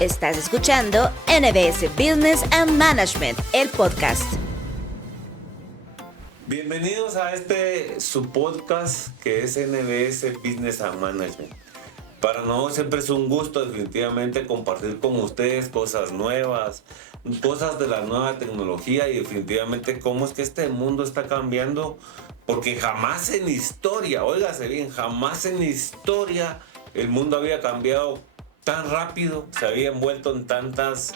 Estás escuchando NBS Business and Management, el podcast. Bienvenidos a su podcast que es NBS Business and Management. Para nosotros siempre es un gusto definitivamente compartir con ustedes cosas nuevas, cosas de la nueva tecnología y definitivamente cómo es que este mundo está cambiando, porque jamás en historia, óigase bien, jamás en historia el mundo había cambiado tan rápido, se había envuelto en tantas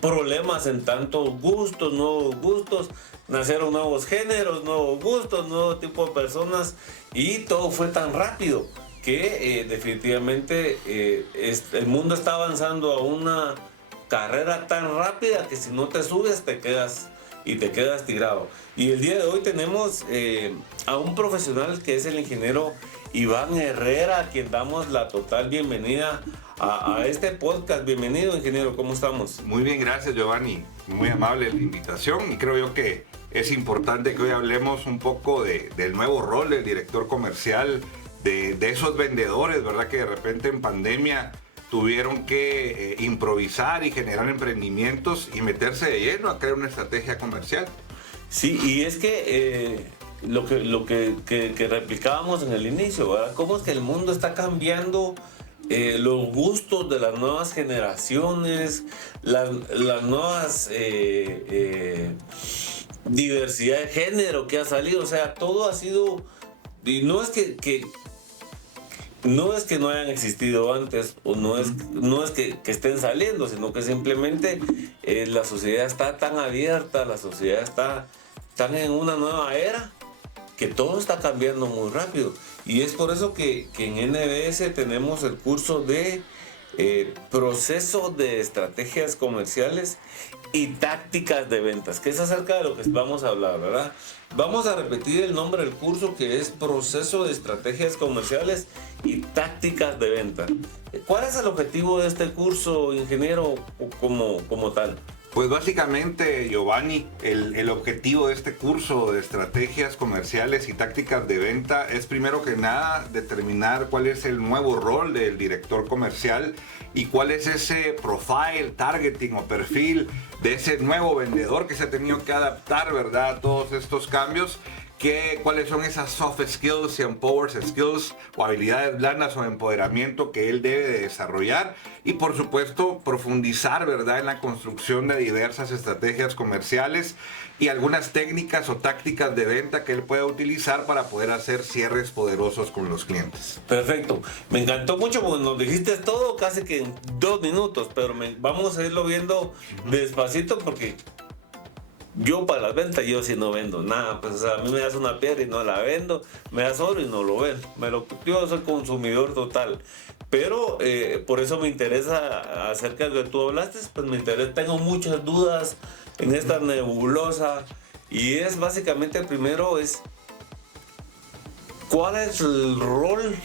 problemas, en tantos gustos, nuevos gustos, nacieron nuevos géneros, nuevos gustos, nuevo tipo de personas y todo fue tan rápido que definitivamente el mundo está avanzando a una carrera tan rápida que si no te subes te quedas tirado. Y el día de hoy tenemos a un profesional que es el ingeniero Iván Herrera, a quien damos la total bienvenida a este podcast. Bienvenido, ingeniero, ¿cómo estamos? Muy bien, gracias, Giovanni. Muy amable la invitación y creo yo que es importante que hoy hablemos un poco del nuevo rol del director comercial, de esos vendedores, ¿verdad? Que de repente en pandemia tuvieron que improvisar y generar emprendimientos y meterse de lleno a crear una estrategia comercial. Sí, y es que lo que replicábamos en el inicio, ¿verdad? Cómo es que el mundo está cambiando, los gustos de las nuevas generaciones, las nuevas diversidad de género que ha salido, o sea, todo ha sido, y no es que no hayan existido antes o no es que estén saliendo, sino que simplemente la sociedad está tan abierta, la sociedad está tan en una nueva era que todo está cambiando muy rápido. Y es por eso que en NBS tenemos el curso de proceso de estrategias comerciales y tácticas de ventas, que es acerca de lo que vamos a hablar, ¿verdad? Vamos a repetir el nombre del curso, que es proceso de estrategias comerciales y tácticas de venta. ¿Cuál es el objetivo de este curso, ingeniero, como tal? Pues básicamente, Giovanni, el objetivo de este curso de estrategias comerciales y tácticas de venta es primero que nada determinar cuál es el nuevo rol del director comercial y cuál es ese profile, targeting o perfil de ese nuevo vendedor que se ha tenido que adaptar, ¿verdad?, a todos estos cambios. Cuáles son esas soft skills y empowers skills o habilidades blandas o empoderamiento que él debe de desarrollar y por supuesto profundizar, ¿verdad?, en la construcción de diversas estrategias comerciales y algunas técnicas o tácticas de venta que él pueda utilizar para poder hacer cierres poderosos con los clientes. Perfecto, me encantó mucho porque nos dijiste todo casi que en 2 minutos, pero vamos a irlo viendo despacito porque yo para las ventas, yo sí no vendo nada, pues o sea, a mí me das una piedra y no la vendo, me das oro y no lo vendo, yo soy consumidor total, pero por eso me interesa acerca de lo que tú hablaste, pues me interesa, tengo muchas dudas en esta nebulosa y es básicamente, primero es, ¿cuál es el rol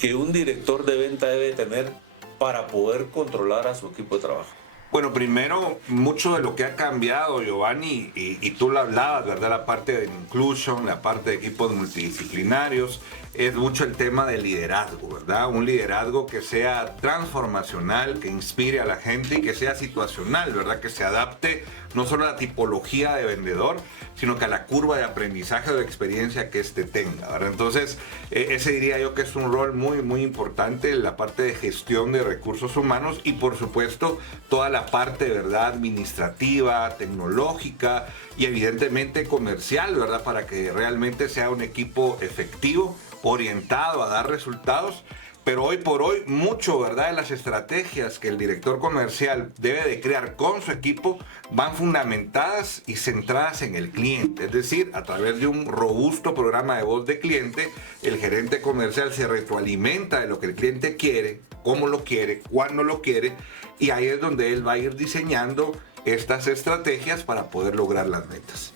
que un director de venta debe tener para poder controlar a su equipo de trabajo? Bueno, primero, mucho de lo que ha cambiado, Giovanni, y tú lo hablabas, ¿verdad? La parte de inclusion, la parte de equipos multidisciplinarios, es mucho el tema del liderazgo, ¿verdad? Un liderazgo que sea transformacional, que inspire a la gente y que sea situacional, ¿verdad? Que se adapte no solo a la tipología de vendedor, sino que a la curva de aprendizaje o de experiencia que éste tenga, ¿verdad? Entonces, ese diría yo que es un rol muy, muy importante en la parte de gestión de recursos humanos y, por supuesto, toda la parte, ¿verdad?, administrativa, tecnológica y evidentemente comercial, ¿verdad?, para que realmente sea un equipo efectivo, orientado a dar resultados. Pero hoy por hoy, mucho, ¿verdad?, de las estrategias que el director comercial debe de crear con su equipo van fundamentadas y centradas en el cliente. Es decir, a través de un robusto programa de voz de cliente, el gerente comercial se retroalimenta de lo que el cliente quiere, cómo lo quiere, cuándo lo quiere, y ahí es donde él va a ir diseñando estas estrategias para poder lograr las metas.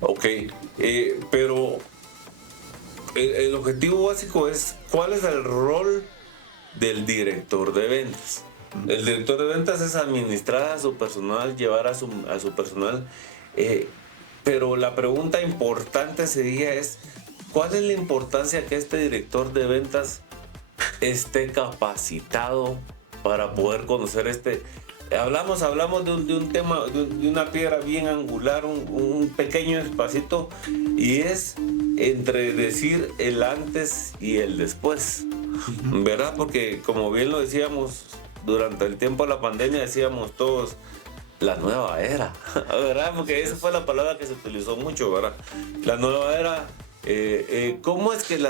Ok, pero el objetivo básico es ¿cuál es el rol del director de ventas? El director de ventas es administrar a su personal, llevar a su personal, pero la pregunta importante sería ¿cuál es la importancia que este director de ventas esté capacitado para poder conocer Hablamos de un tema, de una piedra bien angular, un pequeño espacito, y es entre decir el antes y el después, ¿verdad? Porque como bien lo decíamos, durante el tiempo de la pandemia decíamos todos, la nueva era, ¿verdad? Porque esa fue la palabra que se utilizó mucho, ¿verdad? La nueva era. ¿Cómo es que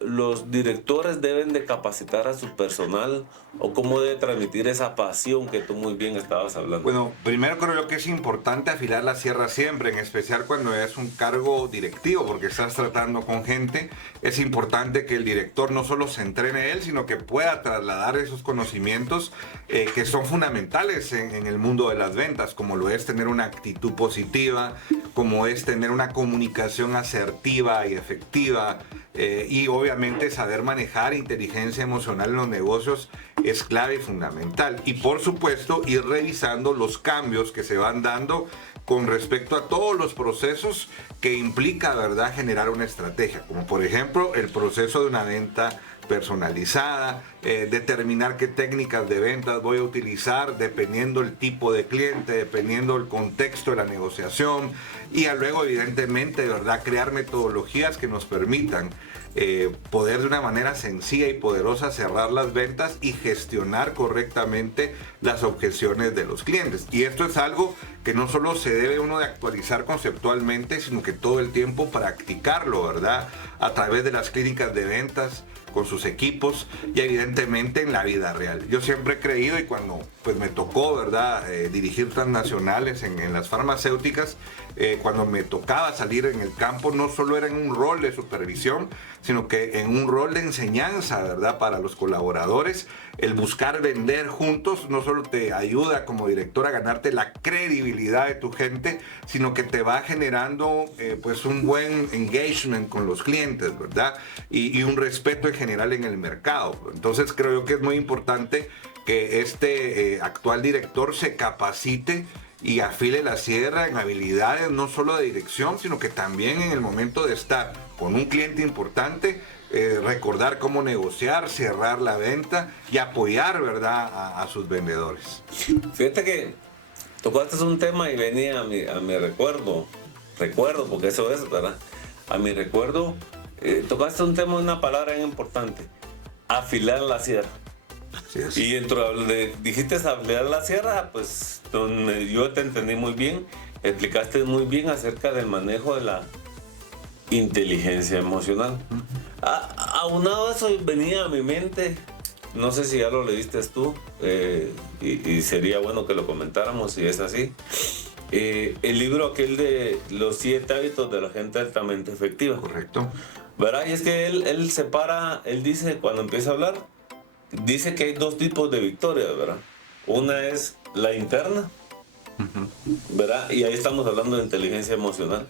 los directores deben de capacitar a su personal o cómo debe transmitir esa pasión que tú muy bien estabas hablando? Bueno, primero creo que es importante afilar la sierra siempre, en especial cuando es un cargo directivo, porque estás tratando con gente. Es importante que el director no solo se entrene él, sino que pueda trasladar esos conocimientos que son fundamentales en el mundo de las ventas, como lo es tener una actitud positiva, como es tener una comunicación asertiva y efectiva, y obviamente saber manejar inteligencia emocional en los negocios es clave y fundamental. Y por supuesto ir revisando los cambios que se van dando con respecto a todos los procesos que implica, ¿verdad?, generar una estrategia, como por ejemplo el proceso de una venta personalizada, determinar qué técnicas de ventas voy a utilizar dependiendo el tipo de cliente, dependiendo el contexto de la negociación, y luego evidentemente, ¿verdad?, crear metodologías que nos permitan poder de una manera sencilla y poderosa cerrar las ventas y gestionar correctamente las objeciones de los clientes. Y esto es algo que no solo se debe uno de actualizar conceptualmente, sino que todo el tiempo practicarlo, ¿verdad?, a través de las clínicas de ventas, con sus equipos y evidentemente en la vida real. Yo siempre he creído, y cuando pues me tocó, ¿verdad?, dirigir transnacionales en las farmacéuticas, cuando me tocaba salir en el campo, no solo era en un rol de supervisión, sino que en un rol de enseñanza, ¿verdad?, para los colaboradores. El buscar vender juntos no solo te ayuda como director a ganarte la credibilidad de tu gente, sino que te va generando pues un buen engagement con los clientes, ¿verdad?, y un respeto en general en el mercado. Entonces creo yo que es muy importante que este actual director se capacite y afile la sierra en habilidades no solo de dirección, sino que también en el momento de estar con un cliente importante, recordar cómo negociar, cerrar la venta y apoyar, ¿verdad?, a sus vendedores. Fíjate que tocaste un tema y venía a mi recuerdo, porque eso es, ¿verdad? A mi recuerdo, tocaste un tema, una palabra bien importante, afilar la sierra. Así es. Y dijiste afilar la sierra, pues yo te entendí muy bien, explicaste muy bien acerca del manejo de la inteligencia emocional. Aunado a eso venía a mi mente, no sé si ya lo leíste tú, y sería bueno que lo comentáramos si es así, el libro aquel de los 7 hábitos de la gente altamente efectiva. Correcto. ¿Verdad? Y es que él separa, él dice, cuando empieza a hablar, dice que hay 2 tipos de victorias, ¿verdad? Una es la interna, ¿verdad? Y ahí estamos hablando de inteligencia emocional.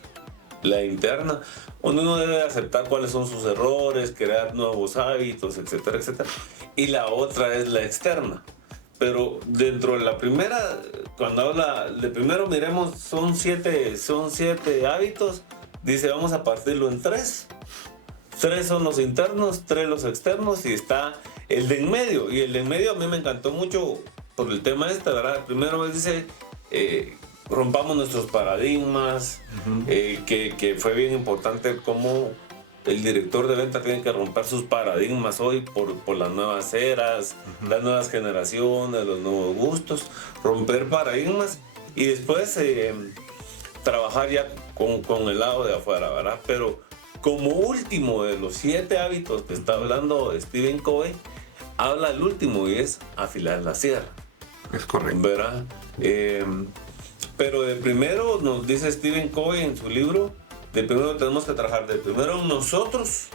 La interna, donde uno debe aceptar cuáles son sus errores, crear nuevos hábitos, etcétera, etcétera. Y la otra es la externa. Pero dentro de la primera, cuando habla de primero, miremos, son siete hábitos. Dice, vamos a partirlo en 3. 3 son los internos, 3 los externos, y está el de en medio. Y el de en medio a mí me encantó mucho por el tema ¿verdad? Primero dice, rompamos nuestros paradigmas, que fue bien importante cómo el director de venta tiene que romper sus paradigmas hoy por las nuevas eras, las nuevas generaciones, los nuevos gustos, romper paradigmas y después trabajar ya con el lado de afuera, ¿verdad? Pero como último de los 7 hábitos que está hablando Stephen Covey, habla el último y es afilar la sierra. Es correcto. ¿Verdad? Pero de primero nos dice Stephen Covey en su libro, de primero tenemos que trabajar, de primero nosotros,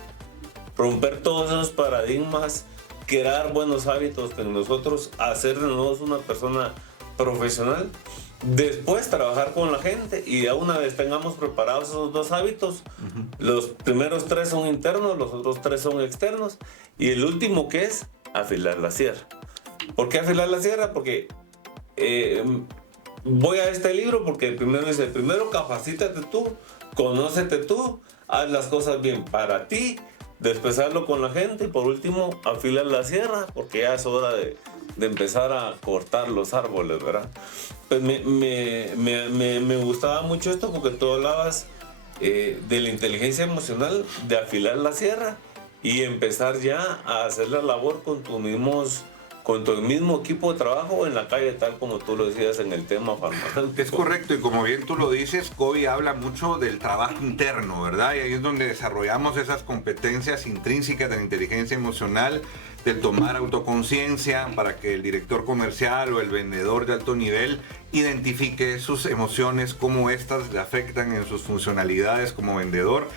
romper todos esos paradigmas, crear buenos hábitos en nosotros, hacer de nosotros una persona profesional, después trabajar con la gente y ya una vez tengamos preparados esos 2 hábitos, los primeros 3 son internos, los otros 3 son externos y el último que es afilar la sierra. ¿Por qué afilar la sierra? Porque voy a este libro porque primero dice, primero capacítate tú, conócete tú, haz las cosas bien para ti, después hazlo con la gente y por último afilar la sierra porque ya es hora de de empezar a cortar los árboles, ¿verdad? Pues me gustaba mucho esto porque tú hablabas de la inteligencia emocional, de afilar la sierra y empezar ya a hacer la labor con tu mismo equipo de trabajo en la calle, tal como tú lo decías en el tema farmacéutico. Es correcto, y como bien tú lo dices, Kobe habla mucho del trabajo interno, ¿verdad? Y ahí es donde desarrollamos esas competencias intrínsecas de la inteligencia emocional, del tomar autoconciencia para que el director comercial o el vendedor de alto nivel identifique sus emociones, cómo éstas le afectan en sus funcionalidades como vendedor,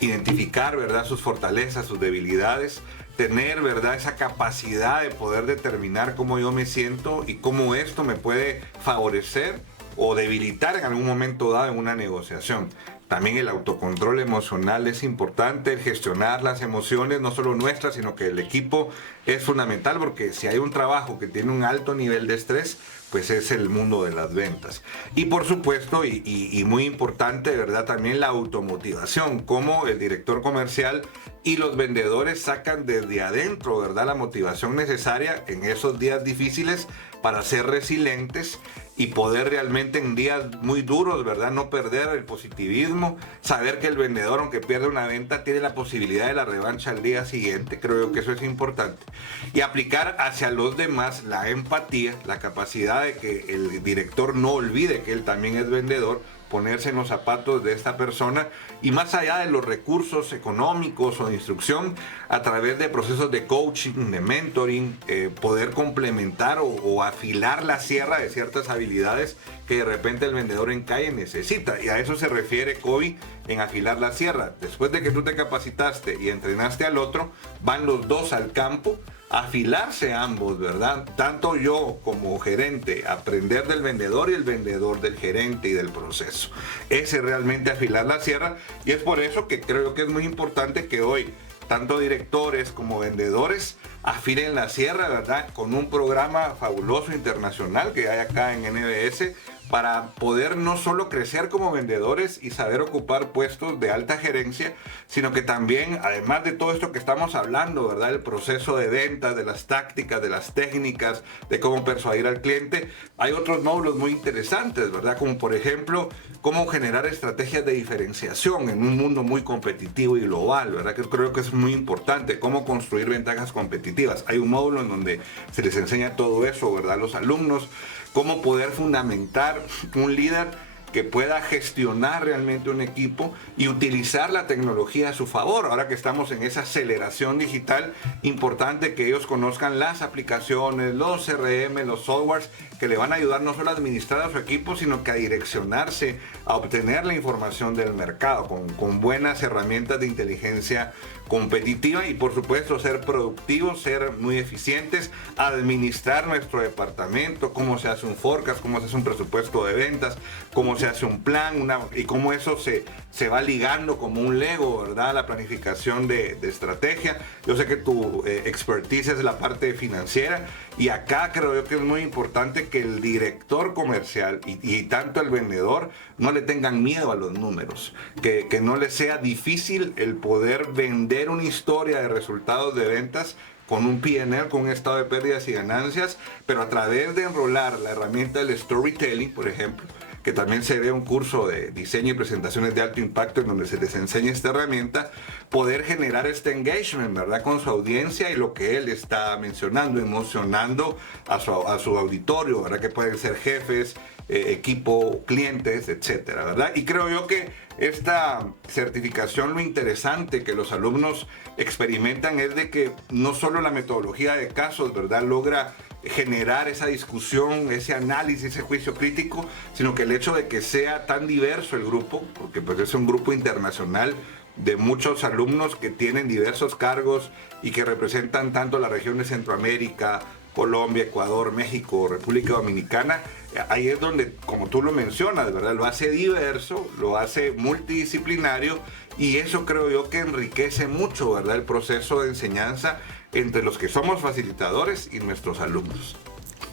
identificar, ¿verdad?, sus fortalezas, sus debilidades, tener, ¿verdad?, esa capacidad de poder determinar cómo yo me siento y cómo esto me puede favorecer o debilitar en algún momento dado en una negociación. También el autocontrol emocional es importante, el gestionar las emociones, no solo nuestras, sino que el equipo es fundamental, porque si hay un trabajo que tiene un alto nivel de estrés, pues es el mundo de las ventas. Y por supuesto, y muy importante, ¿verdad?, también la automotivación, cómo el director comercial y los vendedores sacan desde adentro, ¿verdad?, la motivación necesaria en esos días difíciles para ser resilientes y poder realmente en días muy duros, ¿verdad?, no perder el positivismo, saber que el vendedor, aunque pierda una venta, tiene la posibilidad de la revancha al día siguiente. Creo que eso es importante. Y aplicar hacia los demás la empatía, la capacidad de que el director no olvide que él también es vendedor, ponerse en los zapatos de esta persona, y más allá de los recursos económicos o de instrucción, a través de procesos de coaching, de mentoring, poder complementar o afilar la sierra de ciertas habilidades que de repente el vendedor en calle necesita. Y a eso se refiere Kobe en afilar la sierra. Después de que tú te capacitaste y entrenaste al otro, van los dos al campo, afilarse ambos, ¿verdad? Tanto yo como gerente, aprender del vendedor y el vendedor del gerente y del proceso. Ese es realmente afilar la sierra, y es por eso que creo que es muy importante que hoy tanto directores como vendedores afilen la sierra, ¿verdad?, con un programa fabuloso internacional que hay acá en NBS, para poder no solo crecer como vendedores y saber ocupar puestos de alta gerencia, sino que también, además de todo esto que estamos hablando, ¿verdad?, el proceso de ventas, de las tácticas, de las técnicas, de cómo persuadir al cliente, hay otros módulos muy interesantes, ¿verdad?, como por ejemplo, cómo generar estrategias de diferenciación en un mundo muy competitivo y global, ¿verdad?, que creo que es muy importante, cómo construir ventajas competitivas. Hay un módulo en donde se les enseña todo eso, ¿verdad?, a los alumnos, cómo poder fundamentar un líder que pueda gestionar realmente un equipo y utilizar la tecnología a su favor. Ahora que estamos en esa aceleración digital, importante que ellos conozcan las aplicaciones, los CRM, los softwares que le van a ayudar no solo a administrar a su equipo, sino que a direccionarse, a obtener la información del mercado con buenas herramientas de inteligencia competitiva, y por supuesto ser productivos, ser muy eficientes, administrar nuestro departamento, cómo se hace un forecast, cómo se hace un presupuesto de ventas, cómo se hace un plan, y cómo eso se va ligando como un Lego, ¿verdad?, la planificación de estrategia. Yo sé que tu expertise es la parte financiera, y acá creo yo que es muy importante que el director comercial y tanto el vendedor no le tengan miedo a los números, que no les sea difícil el poder vender una historia de resultados de ventas con un P&L, con un estado de pérdidas y ganancias, pero a través de enrolar la herramienta del storytelling, por ejemplo, que también se ve un curso de diseño y presentaciones de alto impacto en donde se les enseña esta herramienta, poder generar este engagement, ¿verdad?, con su audiencia, y lo que él está mencionando, emocionando a su auditorio, ¿verdad?, que pueden ser jefes, equipo, clientes, etcétera, ¿verdad? Y creo yo que esta certificación, lo interesante que los alumnos experimentan es de que no solo la metodología de casos, ¿verdad?, logra generar esa discusión, ese análisis, ese juicio crítico, sino que el hecho de que sea tan diverso el grupo, porque pues es un grupo internacional de muchos alumnos que tienen diversos cargos y que representan tanto la región de Centroamérica, Colombia, Ecuador, México, República Dominicana. Ahí es donde, como tú lo mencionas, ¿verdad?, lo hace diverso, lo hace multidisciplinario, y eso creo yo que enriquece mucho, ¿verdad?, el proceso de enseñanza entre los que somos facilitadores y nuestros alumnos.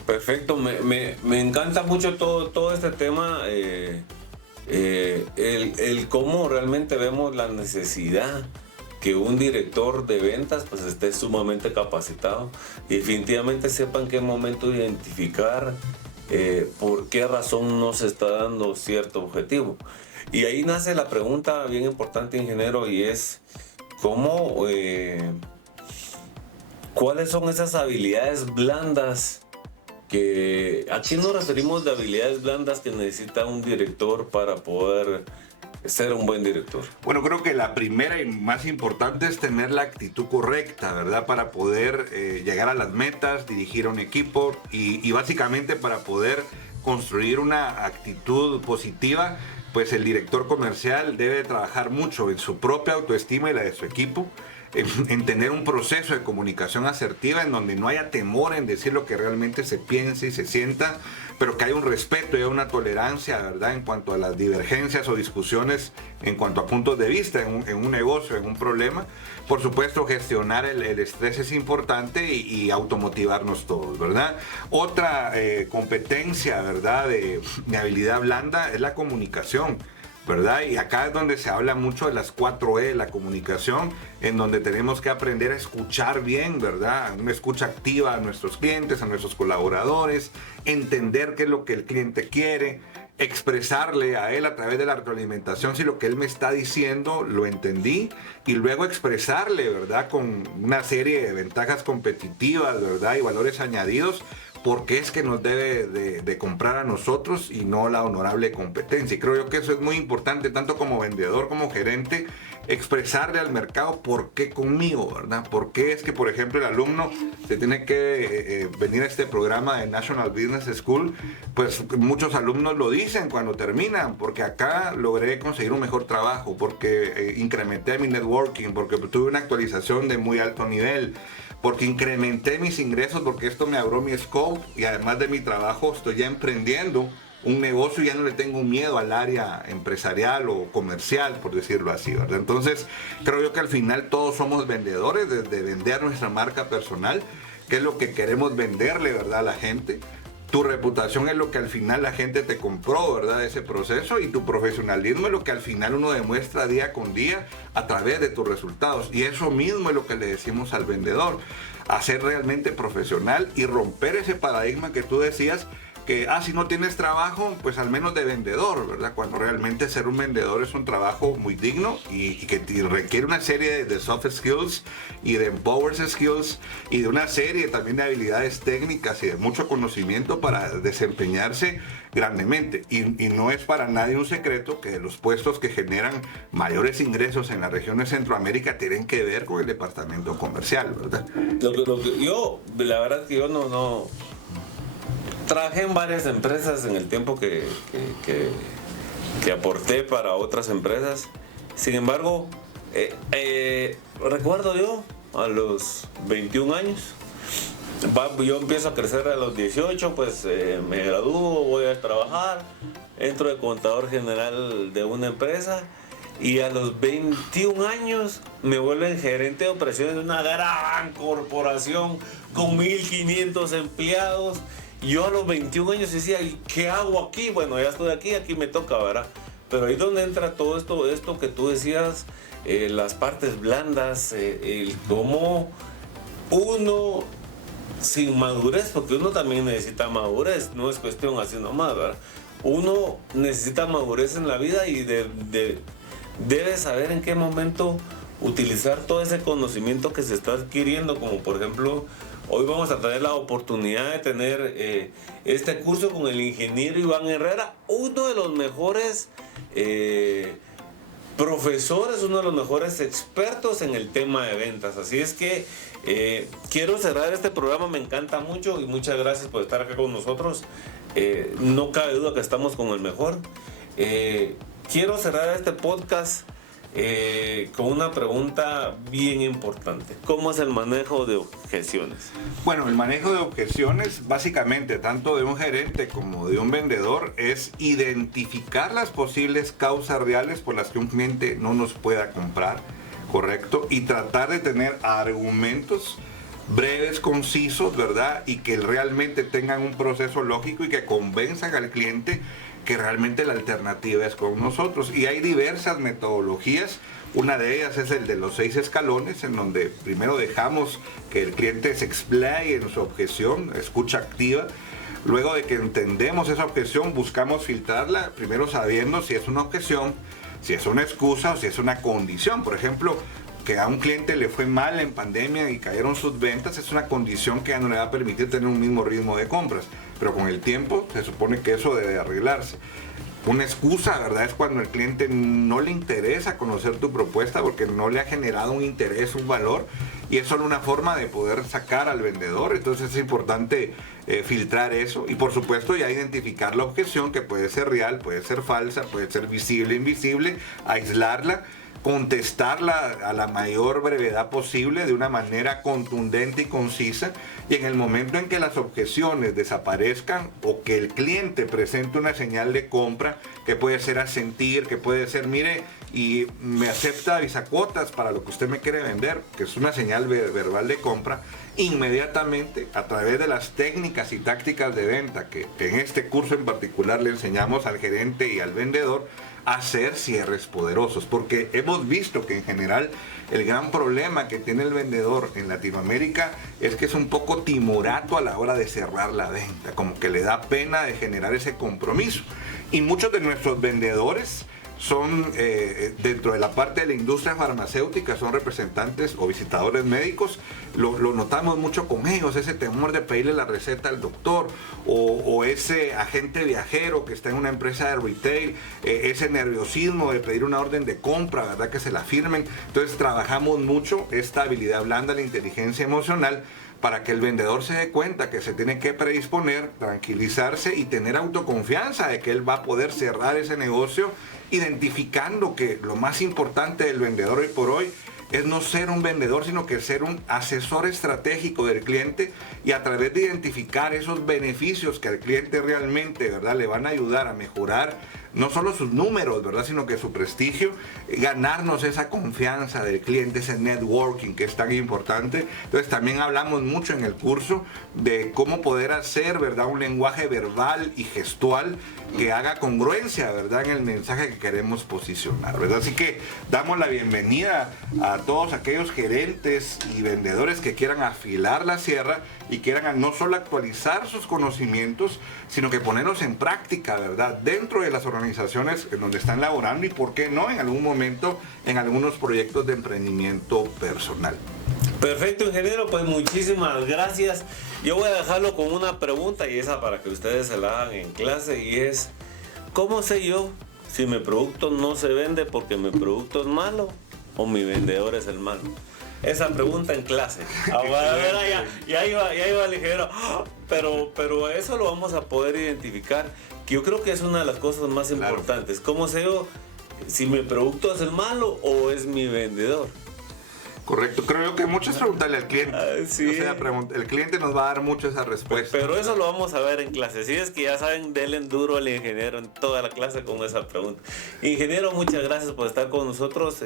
Perfecto, me encanta mucho todo este tema, el cómo realmente vemos la necesidad que un director de ventas pues esté sumamente capacitado y definitivamente sepa en qué momento identificar por qué razón no se está dando cierto objetivo. Y ahí nace la pregunta bien importante, ingeniero, y es ¿cuáles son esas habilidades blandas ¿a qué nos referimos de habilidades blandas que necesita un director para poder ser un buen director? Bueno, creo que la primera y más importante es tener la actitud correcta, ¿verdad? Para poder llegar a las metas, dirigir a un equipo y básicamente para poder construir una actitud positiva, pues el director comercial debe trabajar mucho en su propia autoestima y la de su equipo, en tener un proceso de comunicación asertiva en donde no haya temor en decir lo que realmente se piensa y se sienta, pero que haya un respeto y una tolerancia, ¿verdad?, en cuanto a las divergencias o discusiones en cuanto a puntos de vista en un negocio, en un problema. Por supuesto, gestionar el estrés es importante y automotivarnos todos, ¿verdad? Otra competencia, ¿verdad?, de habilidad blanda es la comunicación, ¿verdad? Y acá es donde se habla mucho de las 4E, la comunicación, en donde tenemos que aprender a escuchar bien, ¿verdad? Una escucha activa a nuestros clientes, a nuestros colaboradores, entender qué es lo que el cliente quiere, expresarle a él a través de la retroalimentación si lo que él me está diciendo lo entendí, y luego expresarle, ¿verdad?, con una serie de ventajas competitivas, ¿verdad?, y valores añadidos, porque es que nos debe de comprar a nosotros y no la honorable competencia. Y creo yo que eso es muy importante, tanto como vendedor como gerente, expresarle al mercado por qué conmigo, ¿verdad? Por qué es que, por ejemplo, el alumno se tiene que venir a este programa de National Business School. Pues muchos alumnos lo dicen cuando terminan, porque acá logré conseguir un mejor trabajo, porque incrementé mi networking, porque tuve una actualización de muy alto nivel, porque incrementé mis ingresos, porque esto me abrió mi scope, y además de mi trabajo estoy ya emprendiendo un negocio y ya no le tengo miedo al área empresarial o comercial, por decirlo así, ¿verdad? Entonces creo yo que al final todos somos vendedores, desde vender nuestra marca personal, que es lo que queremos venderle, ¿verdad?, a la gente. Tu reputación es lo que al final la gente te compró, ¿verdad?, ese proceso, y tu profesionalismo es lo que al final uno demuestra día con día a través de tus resultados. Y eso mismo es lo que le decimos al vendedor, a ser realmente profesional y romper ese paradigma que tú decías, que si no tienes trabajo, pues al menos de vendedor, ¿verdad? Cuando realmente ser un vendedor es un trabajo muy digno y que requiere una serie de soft skills y de empower skills y de una serie también de habilidades técnicas y de mucho conocimiento para desempeñarse grandemente. Y no es para nadie un secreto que los puestos que generan mayores ingresos en la región de Centroamérica tienen que ver con el departamento comercial, ¿verdad? La verdad que yo no trabajé en varias empresas en el tiempo que aporté para otras empresas. Sin embargo, recuerdo yo a los 21 años, yo empiezo a crecer a los 18, pues me gradúo, voy a trabajar, entro de contador general de una empresa, y a los 21 años me vuelven gerente de operaciones de una gran corporación con 1,500 empleados. Yo a los 21 años decía, ¿qué hago aquí? Bueno, ya estoy aquí me toca, ¿verdad? Pero ahí es donde entra todo esto que tú decías, las partes blandas, el cómo uno sin madurez, porque uno también necesita madurez, no es cuestión así nomás, ¿verdad? Uno necesita madurez en la vida y debe saber en qué momento utilizar todo ese conocimiento que se está adquiriendo, como por ejemplo, hoy vamos a tener la oportunidad de tener este curso con el ingeniero Iván Herrera, uno de los mejores profesores, uno de los mejores expertos en el tema de ventas. Así es que quiero cerrar este programa, me encanta mucho y muchas gracias por estar acá con nosotros. No cabe duda que estamos con el mejor. Quiero cerrar este podcast con una pregunta bien importante. ¿Cómo es el manejo de objeciones? Bueno, el manejo de objeciones, básicamente, tanto de un gerente como de un vendedor, es identificar las posibles causas reales por las que un cliente no nos pueda comprar, ¿correcto? Y tratar de tener argumentos breves, concisos, ¿verdad? Y que realmente tengan un proceso lógico y que convenzan al cliente que realmente la alternativa es con nosotros. Y hay diversas metodologías Una de ellas es el de los 6 escalones, en donde primero dejamos que el cliente se explaye en su objeción, escucha activa. Luego de que entendemos esa objeción, buscamos filtrarla, primero sabiendo si es una objeción, si es una excusa o si es una condición. Por ejemplo, que a un cliente le fue mal en pandemia y cayeron sus ventas, es una condición que ya no le va a permitir tener un mismo ritmo de compras. Pero con el tiempo se supone que eso debe arreglarse. Una excusa, ¿verdad? Es cuando el cliente no le interesa conocer tu propuesta porque no le ha generado un interés, un valor, y es solo una forma de poder sacar al vendedor. Entonces es importante filtrar eso y por supuesto ya identificar la objeción, que puede ser real, puede ser falsa, puede ser visible, invisible, aislarla, contestarla a la mayor brevedad posible de una manera contundente y concisa, y en el momento en que las objeciones desaparezcan o que el cliente presente una señal de compra, que puede ser asentir, que puede ser mire y me acepta bisacuotas para lo que usted me quiere vender, que es una señal verbal de compra, inmediatamente a través de las técnicas y tácticas de venta que en este curso en particular le enseñamos al gerente y al vendedor, hacer cierres poderosos, porque hemos visto que en general el gran problema que tiene el vendedor en Latinoamérica es que es un poco timorato a la hora de cerrar la venta, como que le da pena de generar ese compromiso, y muchos de nuestros vendedores son dentro de la parte de la industria farmacéutica, son representantes o visitadores médicos. Lo notamos mucho con ellos, ese temor de pedirle la receta al doctor, o ese agente viajero que está en una empresa de retail, ese nerviosismo de pedir una orden de compra, ¿verdad? Que se la firmen. Entonces trabajamos mucho esta habilidad blanda, la inteligencia emocional, para que el vendedor se dé cuenta que se tiene que predisponer, tranquilizarse y tener autoconfianza de que él va a poder cerrar ese negocio, identificando que lo más importante del vendedor hoy por hoy es no ser un vendedor, sino que ser un asesor estratégico del cliente, y a través de identificar esos beneficios que al cliente realmente, ¿verdad?, le van a ayudar a mejorar no solo sus números, ¿verdad?, sino que su prestigio, ganarnos esa confianza del cliente, ese networking que es tan importante. Entonces también hablamos mucho en el curso de cómo poder hacer, ¿verdad?, un lenguaje verbal y gestual que haga congruencia, ¿verdad?, en el mensaje que queremos posicionar, ¿verdad? Así que damos la bienvenida a todos aquellos gerentes y vendedores que quieran afilar la sierra y quieran no solo actualizar sus conocimientos, sino que ponerlos en práctica, ¿verdad?, dentro de las organizaciones en donde están laborando, y por qué no en algún momento en algunos proyectos de emprendimiento personal. Perfecto, ingeniero, pues muchísimas gracias. Yo voy a dejarlo con una pregunta, y esa para que ustedes se la hagan en clase, y es: ¿cómo sé yo si mi producto no se vende porque mi producto es malo o mi vendedor es el malo? Esa pregunta en clase. Ya iba el ingeniero. Pero eso lo vamos a poder identificar, que yo creo que es una de las cosas más importantes. ¿Cómo sé yo si mi producto es el malo o es mi vendedor? Correcto, creo que mucho es preguntarle al cliente. Sí. O sea, el cliente nos va a dar mucho esa respuesta. Pero eso lo vamos a ver en clase. Si es que ya saben, denle duro al ingeniero en toda la clase con esa pregunta. Ingeniero, muchas gracias por estar con nosotros.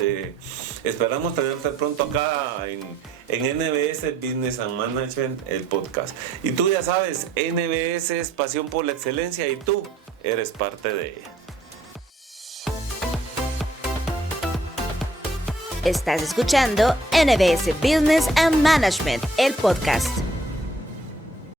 Esperamos tenerte pronto acá en NBS Business and Management, el podcast. Y tú ya sabes, NBS es pasión por la excelencia y tú eres parte de ella. Estás escuchando NBS Business and Management, el podcast.